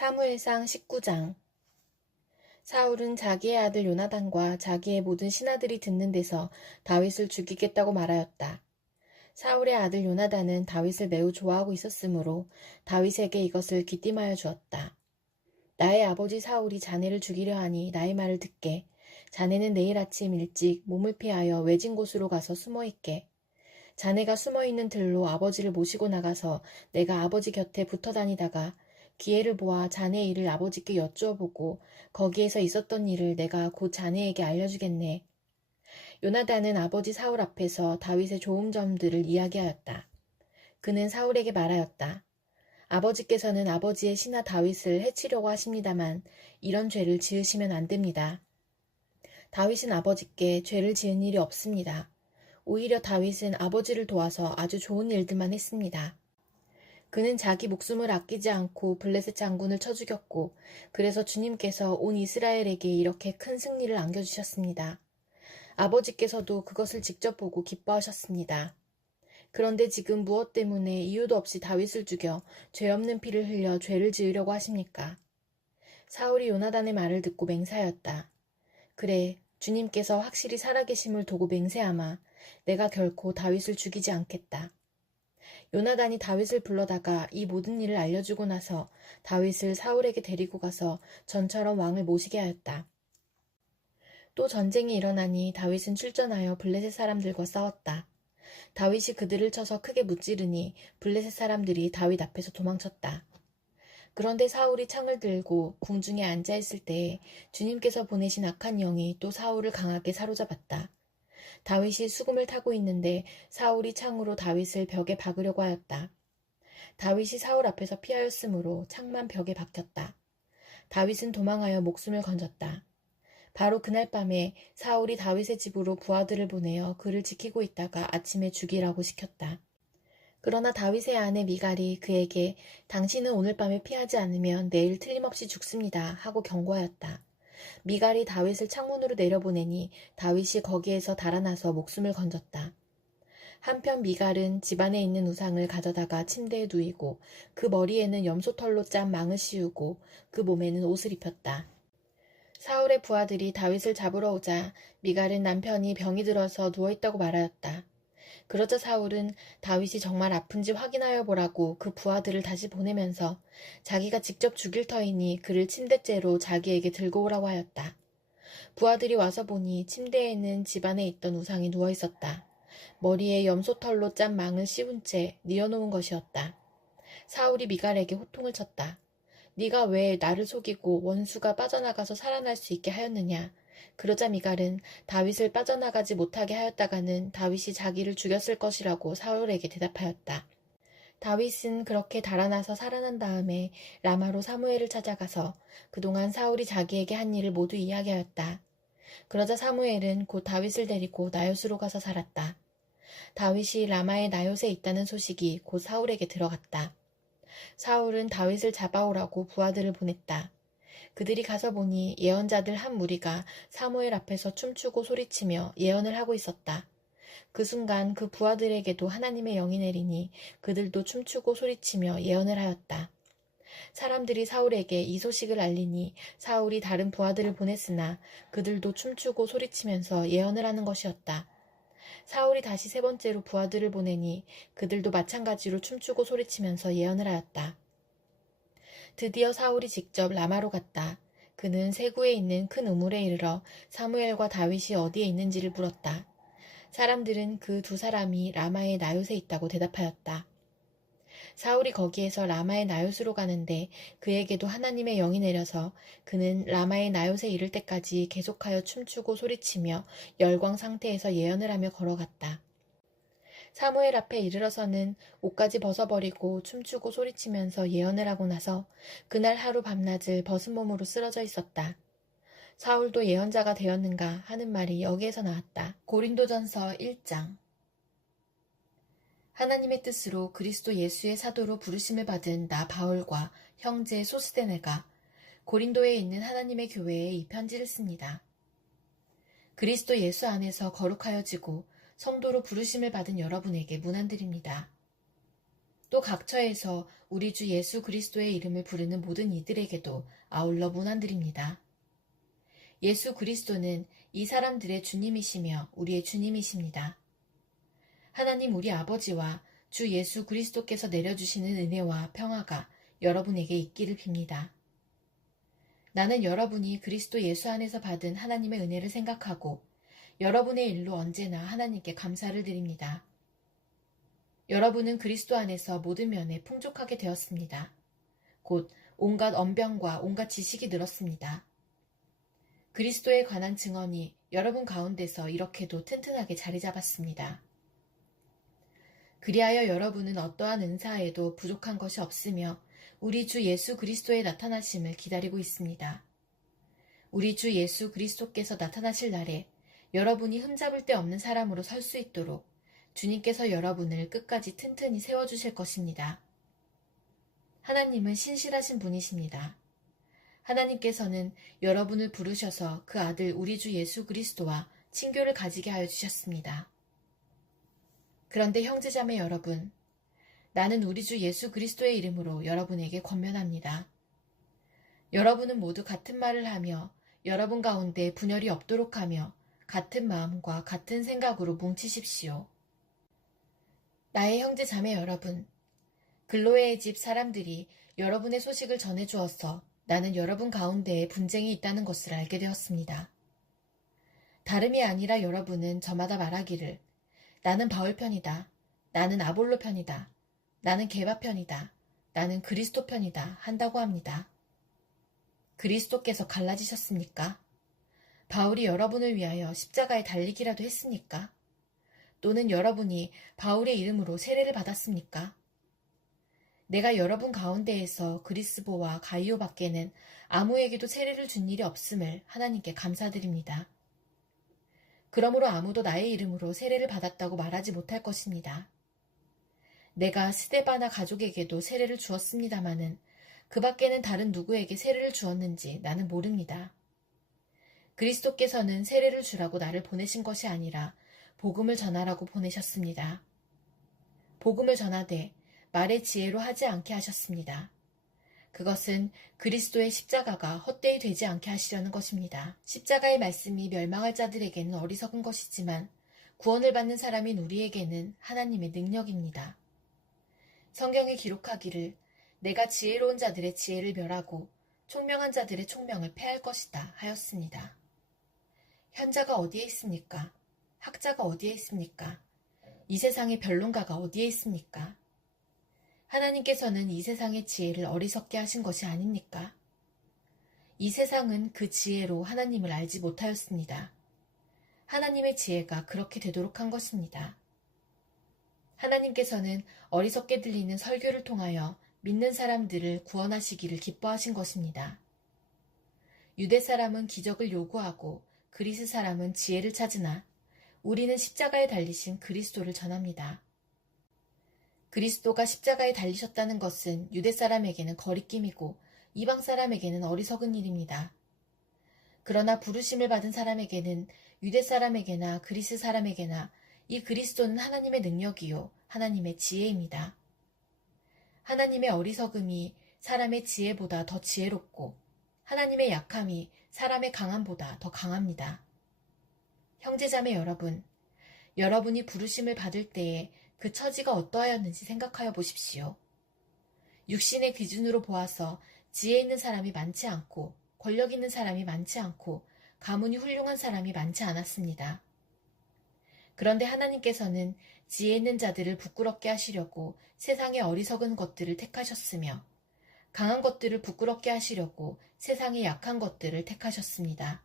사무엘상 19장. 사울은 자기의 아들 요나단과 자기의 모든 신하들이 듣는 데서 다윗을 죽이겠다고 말하였다. 사울의 아들 요나단은 다윗을 매우 좋아하고 있었으므로 다윗에게 이것을 귀띔하여 주었다. 나의 아버지 사울이 자네를 죽이려 하니 나의 말을 듣게. 자네는 내일 아침 일찍 몸을 피하여 외진 곳으로 가서 숨어 있게. 자네가 숨어 있는 들로 아버지를 모시고 나가서 내가 아버지 곁에 붙어 다니다가 기회를 보아 자네 일을 아버지께 여쭈어 보고 거기에서 있었던 일을 내가 곧 자네에게 알려주겠네. 요나단은 아버지 사울 앞에서 다윗의 좋은 점들을 이야기하였다. 그는 사울에게 말하였다. 아버지께서는 아버지의 신하 다윗을 해치려고 하십니다만 이런 죄를 지으시면 안 됩니다. 다윗은 아버지께 죄를 지은 일이 없습니다. 오히려 다윗은 아버지를 도와서 아주 좋은 일들만 했습니다. 그는 자기 목숨을 아끼지 않고 블레셋 장군을 쳐 죽였고 그래서 주님께서 온 이스라엘에게 이렇게 큰 승리를 안겨주셨습니다. 아버지께서도 그것을 직접 보고 기뻐하셨습니다. 그런데 지금 무엇 때문에 이유도 없이 다윗을 죽여 죄 없는 피를 흘려 죄를 지으려고 하십니까? 사울이 요나단의 말을 듣고 맹세하였다. 그래, 주님께서 확실히 살아계심을 두고 맹세하마 내가 결코 다윗을 죽이지 않겠다. 요나단이 다윗을 불러다가 이 모든 일을 알려주고 나서 다윗을 사울에게 데리고 가서 전처럼 왕을 모시게 하였다. 또 전쟁이 일어나니 다윗은 출전하여 블레셋 사람들과 싸웠다. 다윗이 그들을 쳐서 크게 무찌르니 블레셋 사람들이 다윗 앞에서 도망쳤다. 그런데 사울이 창을 들고 궁중에 앉아있을 때에 주님께서 보내신 악한 영이 또 사울을 강하게 사로잡았다. 다윗이 수금을 타고 있는데 사울이 창으로 다윗을 벽에 박으려고 하였다. 다윗이 사울 앞에서 피하였으므로 창만 벽에 박혔다. 다윗은 도망하여 목숨을 건졌다. 바로 그날 밤에 사울이 다윗의 집으로 부하들을 보내어 그를 지키고 있다가 아침에 죽이라고 시켰다. 그러나 다윗의 아내 미갈이 그에게 당신은 오늘 밤에 피하지 않으면 내일 틀림없이 죽습니다 하고 경고하였다. 미갈이 다윗을 창문으로 내려보내니 다윗이 거기에서 달아나서 목숨을 건졌다. 한편 미갈은 집안에 있는 우상을 가져다가 침대에 누이고 그 머리에는 염소털로 짠 망을 씌우고 그 몸에는 옷을 입혔다. 사울의 부하들이 다윗을 잡으러 오자 미갈은 남편이 병이 들어서 누워있다고 말하였다. 그러자 사울은 다윗이 정말 아픈지 확인하여 보라고 그 부하들을 다시 보내면서 자기가 직접 죽일 터이니 그를 침대째로 자기에게 들고 오라고 하였다. 부하들이 와서 보니 침대에는 집안에 있던 우상이 누워있었다. 머리에 염소털로 짠 망을 씌운 채 뉘어놓은 것이었다. 사울이 미갈에게 호통을 쳤다. 네가 왜 나를 속이고 원수가 빠져나가서 살아날 수 있게 하였느냐. 그러자 미갈은 다윗을 빠져나가지 못하게 하였다가는 다윗이 자기를 죽였을 것이라고 사울에게 대답하였다. 다윗은 그렇게 달아나서 살아난 다음에 라마로 사무엘을 찾아가서 그동안 사울이 자기에게 한 일을 모두 이야기하였다. 그러자 사무엘은 곧 다윗을 데리고 나요스로 가서 살았다. 다윗이 라마의 나요스에 있다는 소식이 곧 사울에게 들어갔다. 사울은 다윗을 잡아오라고 부하들을 보냈다. 그들이 가서 보니 예언자들 한 무리가 사무엘 앞에서 춤추고 소리치며 예언을 하고 있었다. 그 순간 그 부하들에게도 하나님의 영이 내리니 그들도 춤추고 소리치며 예언을 하였다. 사람들이 사울에게 이 소식을 알리니 사울이 다른 부하들을 보냈으나 그들도 춤추고 소리치면서 예언을 하는 것이었다. 사울이 다시 세 번째로 부하들을 보내니 그들도 마찬가지로 춤추고 소리치면서 예언을 하였다. 드디어 사울이 직접 라마로 갔다. 그는 세구에 있는 큰 우물에 이르러 사무엘과 다윗이 어디에 있는지를 물었다. 사람들은 그 두 사람이 라마의 나요스에 있다고 대답하였다. 사울이 거기에서 라마의 나요스로 가는데 그에게도 하나님의 영이 내려서 그는 라마의 나요스에 이를 때까지 계속하여 춤추고 소리치며 열광 상태에서 예언을 하며 걸어갔다. 사무엘 앞에 이르러서는 옷까지 벗어버리고 춤추고 소리치면서 예언을 하고 나서 그날 하루 밤낮을 벗은 몸으로 쓰러져 있었다. 사울도 예언자가 되었는가 하는 말이 여기에서 나왔다. 고린도전서 1장. 하나님의 뜻으로 그리스도 예수의 사도로 부르심을 받은 나 바울과 형제 소스데네가 고린도에 있는 하나님의 교회에 이 편지를 씁니다. 그리스도 예수 안에서 거룩하여지고 성도로 부르심을 받은 여러분에게 문안드립니다. 또 각처에서 우리 주 예수 그리스도의 이름을 부르는 모든 이들에게도 아울러 문안드립니다. 예수 그리스도는 이 사람들의 주님이시며 우리의 주님이십니다. 하나님 우리 아버지와 주 예수 그리스도께서 내려주시는 은혜와 평화가 여러분에게 있기를 빕니다. 나는 여러분이 그리스도 예수 안에서 받은 하나님의 은혜를 생각하고 여러분의 일로 언제나 하나님께 감사를 드립니다. 여러분은 그리스도 안에서 모든 면에 풍족하게 되었습니다. 곧 온갖 언변과 온갖 지식이 늘었습니다. 그리스도에 관한 증언이 여러분 가운데서 이렇게도 튼튼하게 자리 잡았습니다. 그리하여 여러분은 어떠한 은사에도 부족한 것이 없으며 우리 주 예수 그리스도의 나타나심을 기다리고 있습니다. 우리 주 예수 그리스도께서 나타나실 날에 여러분이 흠잡을 데 없는 사람으로 설 수 있도록 주님께서 여러분을 끝까지 튼튼히 세워주실 것입니다. 하나님은 신실하신 분이십니다. 하나님께서는 여러분을 부르셔서 그 아들 우리 주 예수 그리스도와 친교를 가지게 하여 주셨습니다. 그런데 형제자매 여러분, 나는 우리 주 예수 그리스도의 이름으로 여러분에게 권면합니다. 여러분은 모두 같은 말을 하며 여러분 가운데 분열이 없도록 하며 같은 마음과 같은 생각으로 뭉치십시오. 나의 형제 자매 여러분, 글로에의 집 사람들이 여러분의 소식을 전해주어서 나는 여러분 가운데에 분쟁이 있다는 것을 알게 되었습니다. 다름이 아니라 여러분은 저마다 말하기를 나는 바울 편이다. 나는 아볼로 편이다. 나는 게바 편이다. 나는 그리스도 편이다. 한다고 합니다. 그리스도께서 갈라지셨습니까? 바울이 여러분을 위하여 십자가에 달리기라도 했습니까? 또는 여러분이 바울의 이름으로 세례를 받았습니까? 내가 여러분 가운데에서 그리스보와 가이오 밖에는 아무에게도 세례를 준 일이 없음을 하나님께 감사드립니다. 그러므로 아무도 나의 이름으로 세례를 받았다고 말하지 못할 것입니다. 내가 스데바나 가족에게도 세례를 주었습니다마는 그 밖에는 다른 누구에게 세례를 주었는지 나는 모릅니다. 그리스도께서는 세례를 주라고 나를 보내신 것이 아니라 복음을 전하라고 보내셨습니다. 복음을 전하되 말의 지혜로 하지 않게 하셨습니다. 그것은 그리스도의 십자가가 헛되이 되지 않게 하시려는 것입니다. 십자가의 말씀이 멸망할 자들에게는 어리석은 것이지만 구원을 받는 사람인 우리에게는 하나님의 능력입니다. 성경에 기록하기를 내가 지혜로운 자들의 지혜를 멸하고 총명한 자들의 총명을 패할 것이다 하였습니다. 현자가 어디에 있습니까? 학자가 어디에 있습니까? 이 세상의 변론가가 어디에 있습니까? 하나님께서는 이 세상의 지혜를 어리석게 하신 것이 아닙니까? 이 세상은 그 지혜로 하나님을 알지 못하였습니다. 하나님의 지혜가 그렇게 되도록 한 것입니다. 하나님께서는 어리석게 들리는 설교를 통하여 믿는 사람들을 구원하시기를 기뻐하신 것입니다. 유대 사람은 기적을 요구하고 그리스 사람은 지혜를 찾으나 우리는 십자가에 달리신 그리스도를 전합니다. 그리스도가 십자가에 달리셨다는 것은 유대 사람에게는 거리낌이고 이방 사람에게는 어리석은 일입니다. 그러나 부르심을 받은 사람에게는 유대 사람에게나 그리스 사람에게나 이 그리스도는 하나님의 능력이요 하나님의 지혜입니다. 하나님의 어리석음이 사람의 지혜보다 더 지혜롭고 하나님의 약함이 사람의 강함보다 더 강합니다. 형제자매 여러분, 여러분이 부르심을 받을 때에 그 처지가 어떠하였는지 생각하여 보십시오. 육신의 기준으로 보아서 지혜 있는 사람이 많지 않고 권력 있는 사람이 많지 않고 가문이 훌륭한 사람이 많지 않았습니다. 그런데 하나님께서는 지혜 있는 자들을 부끄럽게 하시려고 세상의 어리석은 것들을 택하셨으며 강한 것들을 부끄럽게 하시려고 세상의 약한 것들을 택하셨습니다.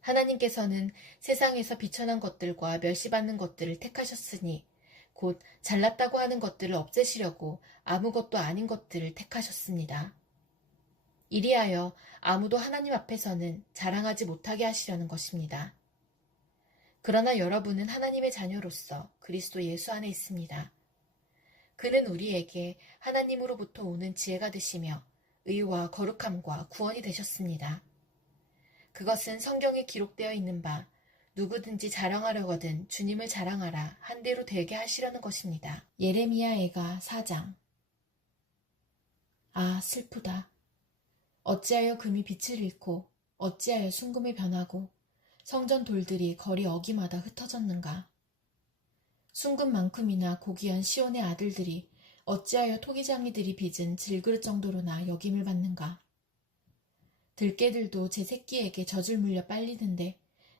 하나님께서는 세상에서 비천한 것들과 멸시받는 것들을 택하셨으니 곧 잘났다고 하는 것들을 없애시려고 아무것도 아닌 것들을 택하셨습니다. 이리하여 아무도 하나님 앞에서는 자랑하지 못하게 하시려는 것입니다. 그러나 여러분은 하나님의 자녀로서 그리스도 예수 안에 있습니다. 그는 우리에게 하나님으로부터 오는 지혜가 되시며 의와 거룩함과 구원이 되셨습니다. 그것은 성경에 기록되어 있는 바 누구든지 자랑하려거든 주님을 자랑하라 한 대로 되게 하시려는 것입니다. 예레미야애가 4장. 아, 슬프다. 어찌하여 금이 빛을 잃고 어찌하여 순금이 변하고 성전 돌들이 거리 어기마다 흩어졌는가. 순금만큼이나 고귀한 시온의 아들들이 어찌하여 토기장이들이 빚은 질그릇 정도로나 여김을 받는가. 들깨들도 제 새끼에게 젖을 물려 빨리는데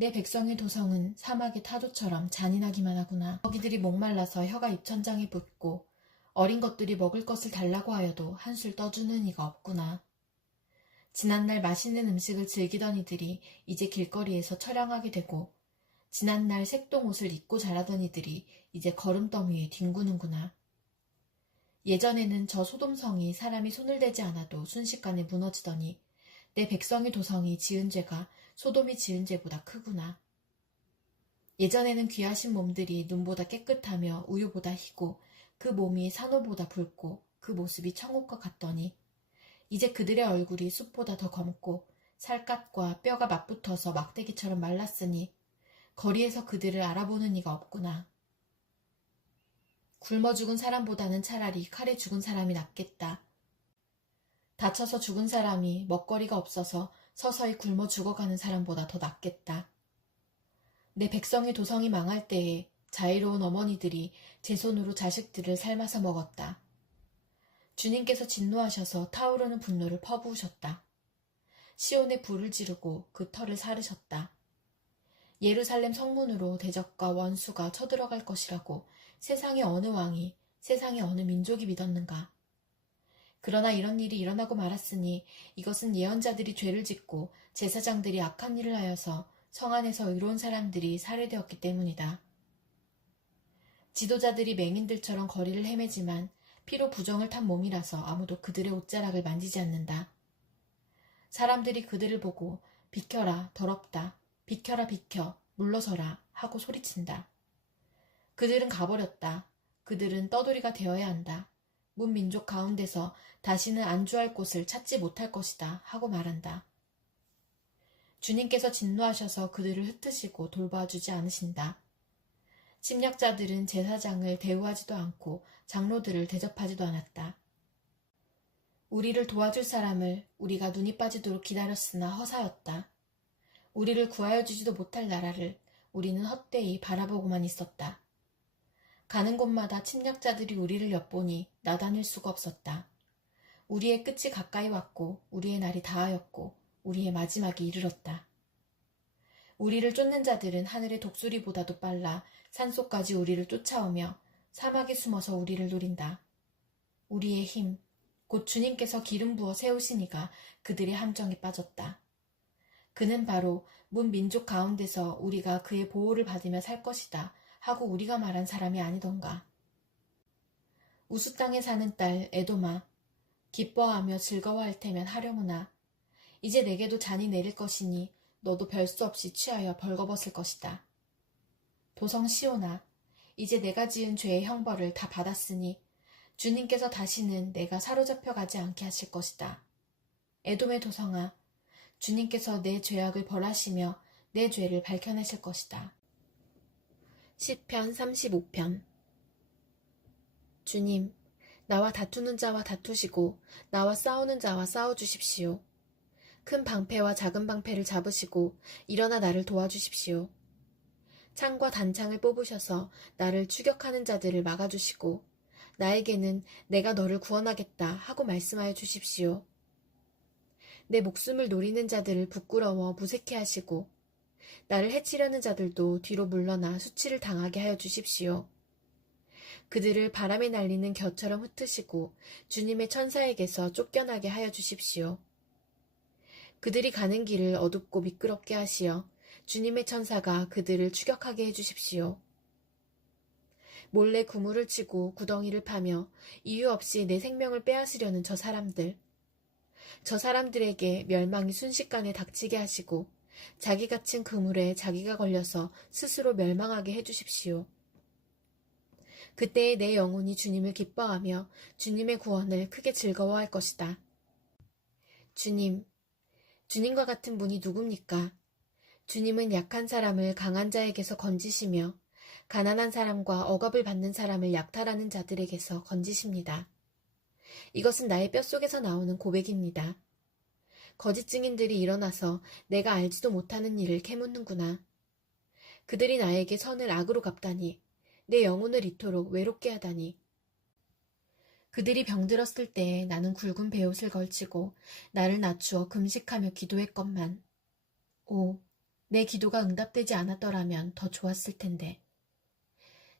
내 백성의 도성은 사막의 타조처럼 잔인하기만 하구나. 거기들이 목말라서 혀가 입천장에 붙고 어린 것들이 먹을 것을 달라고 하여도 한술 떠주는 이가 없구나. 지난날 맛있는 음식을 즐기던 이들이 이제 길거리에서 처량하게 되고 지난날 색동옷을 입고 자라던 이들이 이제 거름더미에 뒹구는구나. 예전에는 저 소돔성이 사람이 손을 대지 않아도 순식간에 무너지더니 내 백성의 도성이 지은 죄가 소돔이 지은 죄보다 크구나. 예전에는 귀하신 몸들이 눈보다 깨끗하며 우유보다 희고 그 몸이 산호보다 붉고 그 모습이 천국과 같더니 이제 그들의 얼굴이 숲보다 더 검고 살갗과 뼈가 맞붙어서 막대기처럼 말랐으니 거리에서 그들을 알아보는 이가 없구나. 굶어 죽은 사람보다는 차라리 칼에 죽은 사람이 낫겠다. 다쳐서 죽은 사람이 먹거리가 없어서 서서히 굶어 죽어가는 사람보다 더 낫겠다. 내 백성의 도성이 망할 때에 자애로운 어머니들이 제 손으로 자식들을 삶아서 먹었다. 주님께서 진노하셔서 타오르는 분노를 퍼부으셨다. 시온에 불을 지르고 그 터를 사르셨다. 예루살렘 성문으로 대적과 원수가 쳐들어갈 것이라고 세상의 어느 왕이, 세상의 어느 민족이 믿었는가. 그러나 이런 일이 일어나고 말았으니 이것은 예언자들이 죄를 짓고 제사장들이 악한 일을 하여서 성 안에서 의로운 사람들이 살해되었기 때문이다. 지도자들이 맹인들처럼 거리를 헤매지만 피로 부정을 탄 몸이라서 아무도 그들의 옷자락을 만지지 않는다. 사람들이 그들을 보고 비켜라, 더럽다, 비켜라, 비켜, 물러서라 하고 소리친다. 그들은 가버렸다. 그들은 떠돌이가 되어야 한다. 문민족 가운데서 다시는 안주할 곳을 찾지 못할 것이다 하고 말한다. 주님께서 진노하셔서 그들을 흩으시고 돌봐주지 않으신다. 침략자들은 제사장을 대우하지도 않고 장로들을 대접하지도 않았다. 우리를 도와줄 사람을 우리가 눈이 빠지도록 기다렸으나 허사였다. 우리를 구하여 주지도 못할 나라를 우리는 헛되이 바라보고만 있었다. 가는 곳마다 침략자들이 우리를 엿보니 나다닐 수가 없었다. 우리의 끝이 가까이 왔고 우리의 날이 다하였고 우리의 마지막이 이르렀다. 우리를 쫓는 자들은 하늘의 독수리보다도 빨라 산속까지 우리를 쫓아오며 사막에 숨어서 우리를 노린다. 우리의 힘, 곧 주님께서 기름 부어 세우신 이가 그들의 함정에 빠졌다. 그는 바로 문민족 가운데서 우리가 그의 보호를 받으며 살 것이다 하고 우리가 말한 사람이 아니던가. 우수 땅에 사는 딸 에돔아, 기뻐하며 즐거워할 테면 하려무나. 이제 내게도 잔이 내릴 것이니 너도 별 수 없이 취하여 벌거벗을 것이다. 도성 시온아, 이제 내가 지은 죄의 형벌을 다 받았으니 주님께서 다시는 내가 사로잡혀 가지 않게 하실 것이다. 에돔의 도성아, 주님께서 내 죄악을 벌하시며 내 죄를 밝혀내실 것이다. 시편 35편. 주님, 나와 다투는 자와 다투시고 나와 싸우는 자와 싸워주십시오. 큰 방패와 작은 방패를 잡으시고 일어나 나를 도와주십시오. 창과 단창을 뽑으셔서 나를 추격하는 자들을 막아주시고 나에게는 내가 너를 구원하겠다 하고 말씀하여 주십시오. 내 목숨을 노리는 자들을 부끄러워 무색해 하시고 나를 해치려는 자들도 뒤로 물러나 수치를 당하게 하여 주십시오. 그들을 바람에 날리는 겨처럼 흩으시고 주님의 천사에게서 쫓겨나게 하여 주십시오. 그들이 가는 길을 어둡고 미끄럽게 하시어 주님의 천사가 그들을 추격하게 해주십시오. 몰래 구물을 치고 구덩이를 파며 이유 없이 내 생명을 빼앗으려는 저 사람들에게 멸망이 순식간에 닥치게 하시고 자기가 친 그물에 자기가 걸려서 스스로 멸망하게 해주십시오. 그때에 내 영혼이 주님을 기뻐하며 주님의 구원을 크게 즐거워할 것이다. 주님과 같은 분이 누굽니까? 주님은 약한 사람을 강한 자에게서 건지시며 가난한 사람과 억압을 받는 사람을 약탈하는 자들에게서 건지십니다. 이것은 나의 뼛속에서 나오는 고백입니다. 거짓 증인들이 일어나서 내가 알지도 못하는 일을 캐묻는구나. 그들이 나에게 선을 악으로 갚다니, 내 영혼을 이토록 외롭게 하다니. 그들이 병들었을 때 나는 굵은 베옷을 걸치고 나를 낮추어 금식하며 기도했건만. 오, 내 기도가 응답되지 않았더라면 더 좋았을 텐데.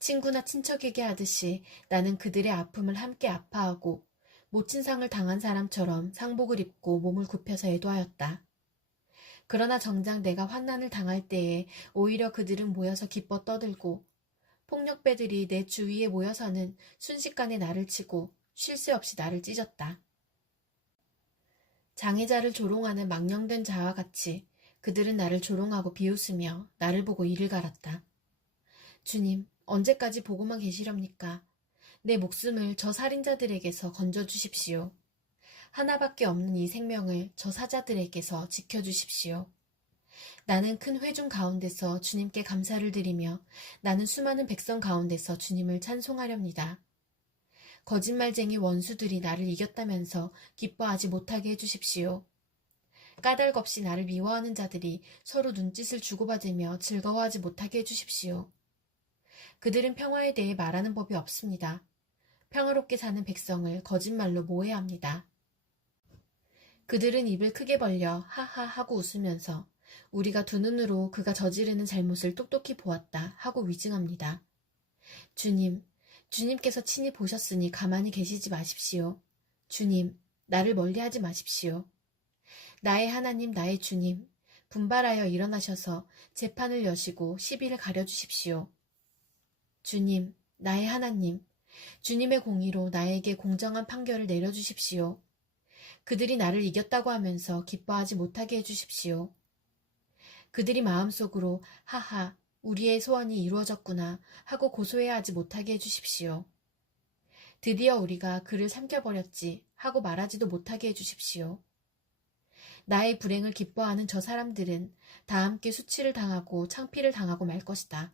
친구나 친척에게 하듯이 나는 그들의 아픔을 함께 아파하고 모친 상을 당한 사람처럼 상복을 입고 몸을 굽혀서 애도하였다. 그러나 정작 내가 환난을 당할 때에 오히려 그들은 모여서 기뻐 떠들고 폭력배들이 내 주위에 모여서는 순식간에 나를 치고 쉴 새 없이 나를 찢었다. 장애자를 조롱하는 망령된 자와 같이 그들은 나를 조롱하고 비웃으며 나를 보고 이를 갈았다. 주님, 언제까지 보고만 계시렵니까? 내 목숨을 저 살인자들에게서 건져주십시오. 하나밖에 없는 이 생명을 저 사자들에게서 지켜주십시오. 나는 큰 회중 가운데서 주님께 감사를 드리며 나는 수많은 백성 가운데서 주님을 찬송하렵니다. 거짓말쟁이 원수들이 나를 이겼다면서 기뻐하지 못하게 해주십시오. 까닭 없이 나를 미워하는 자들이 서로 눈짓을 주고받으며 즐거워하지 못하게 해주십시오. 그들은 평화에 대해 말하는 법이 없습니다. 평화롭게 사는 백성을 거짓말로 모해합니다. 그들은 입을 크게 벌려 하하 하고 웃으면서 우리가 두 눈으로 그가 저지르는 잘못을 똑똑히 보았다 하고 위증합니다. 주님, 주님께서 친히 보셨으니 가만히 계시지 마십시오. 주님, 나를 멀리하지 마십시오. 나의 하나님, 나의 주님, 분발하여 일어나셔서 재판을 여시고 시비를 가려주십시오. 주님, 나의 하나님, 주님의 공의로 나에게 공정한 판결을 내려주십시오. 그들이 나를 이겼다고 하면서 기뻐하지 못하게 해주십시오. 그들이 마음속으로 하하, 우리의 소원이 이루어졌구나 하고 고소해하지 못하게 해주십시오. 드디어 우리가 그를 삼켜버렸지 하고 말하지도 못하게 해주십시오. 나의 불행을 기뻐하는 저 사람들은 다 함께 수치를 당하고 창피를 당하고 말 것이다.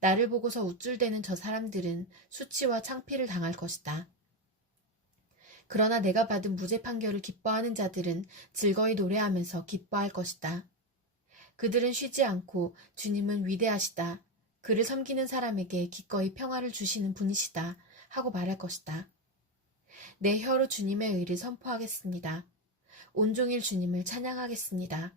나를 보고서 우쭐대는 저 사람들은 수치와 창피를 당할 것이다. 그러나 내가 받은 무죄 판결을 기뻐하는 자들은 즐거이 노래하면서 기뻐할 것이다. 그들은 쉬지 않고 주님은 위대하시다. 그를 섬기는 사람에게 기꺼이 평화를 주시는 분이시다. 하고 말할 것이다. 내 혀로 주님의 의를 선포하겠습니다. 온종일 주님을 찬양하겠습니다.